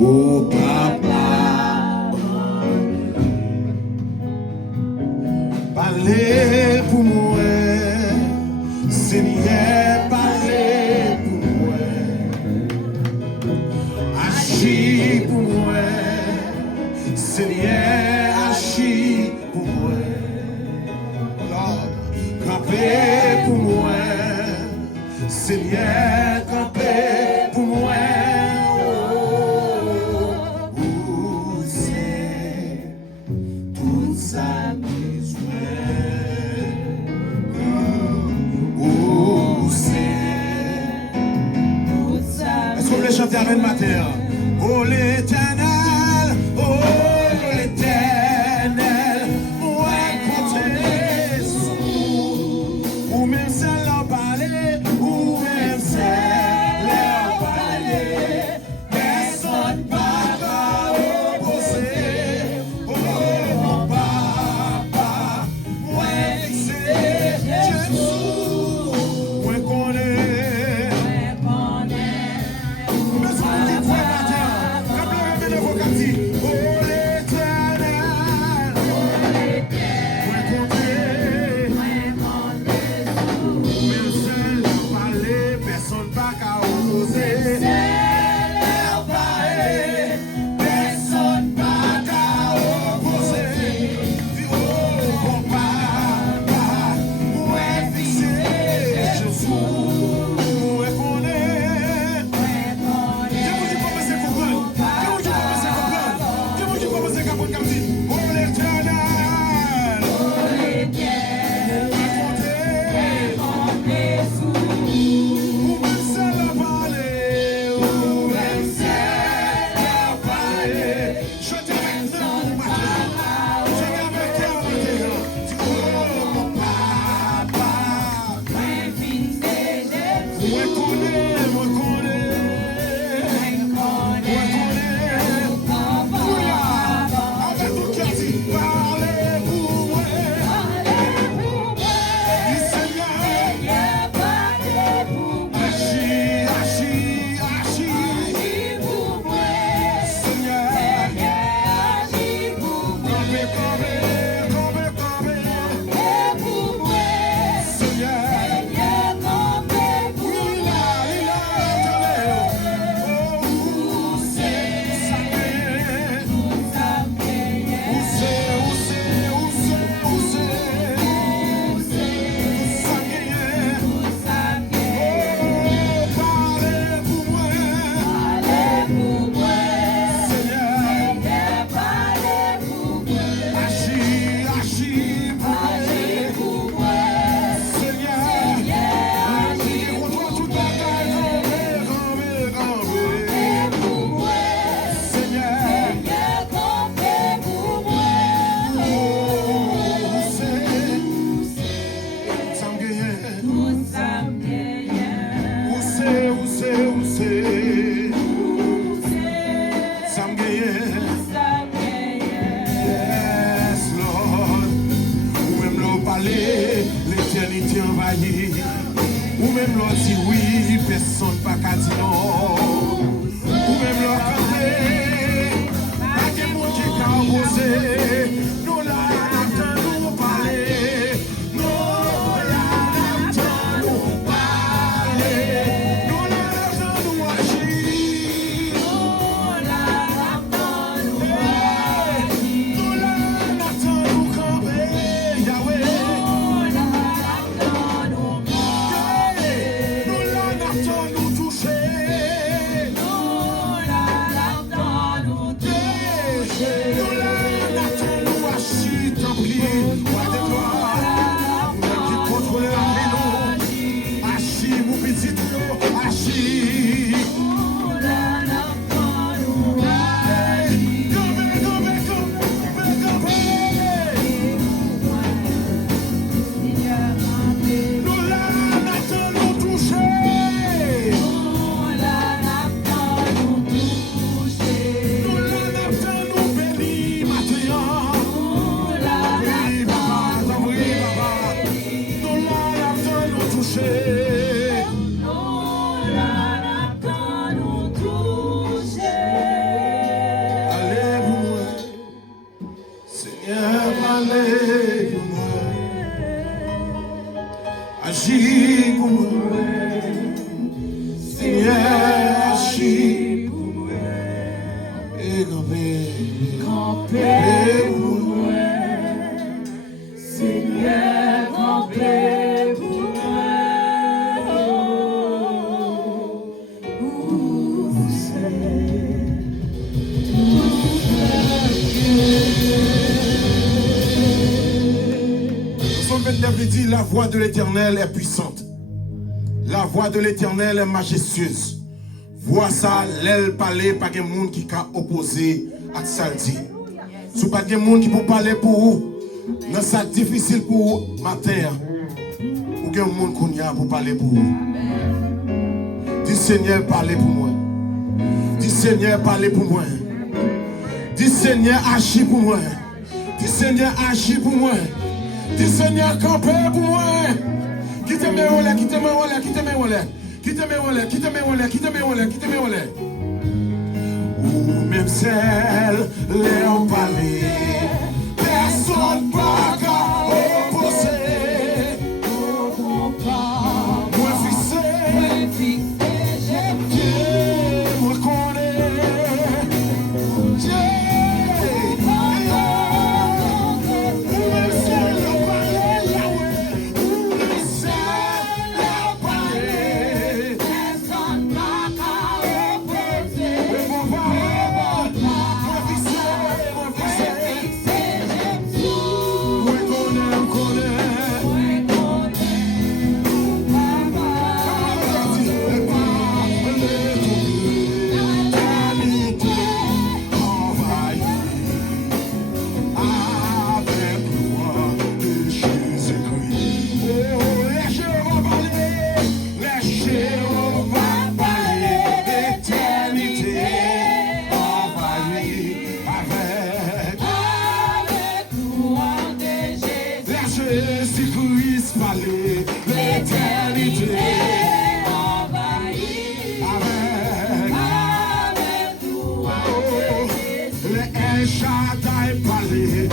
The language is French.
oh papa. Parlez pour moi, Seigneur, parlez pour moi. Agis pour moi, Seigneur, agis pour moi. Lord, campez pour moi, Seigneur, campez pour moi. Oh, c'est tout ça besoin. Oh, c'est tout ça. Est-ce qu'on voulait chanter avec ma terre? Oh, l'Éternel, oh, l'Éternel, ouais, comptez sous, ou même celle leur parler, ou même celle leur parler, personne pas va opposer, oh, mon papa, ouais, fixé, Jésus, ouais, connaît, mais ce qu'on dit, ouais, matin, comme le rêve de vos quartiers, oh, l'Éternel, ouais, comptez, mais seul leur parler, personne pas qu'à opposer. Leur parler, personne pas qu'à opposer. Dis, oh, mon papa, ouais, fixé, Jésus, ouais, connaît. Dis-moi, tu commences à comprendre. Dis-moi, tu commences à comprendre comme si, oh, l'Éternel, Agis, agis, agis. Bible dit la voix de l'Éternel est puissante. La voix de l'Éternel est majestueuse. Vois ça, l'aile parler, pas de monde qui a opposé à ça dit. Si pas de monde qui peut parler pour vous, dans ça difficile pour vous matin. Ou gen monde qu'on a pour parler pour vous. Dis Seigneur, parlez pour moi. Dis Seigneur, parlez pour moi. Dis Seigneur, agis pour moi. Dis Seigneur, agis pour moi. Dis Seigneur, campez pour moi. Quitte mes relais, quitte mes relais, quitte mes relais. Quitte mes relais, quitte mes relais, quitte mes relais, quitte mes relais. Ou même celle, les ont parlé. Personne pas qu'à opposer. Moi fixé, Dieu me connaît. Dieu. Shaddai parler,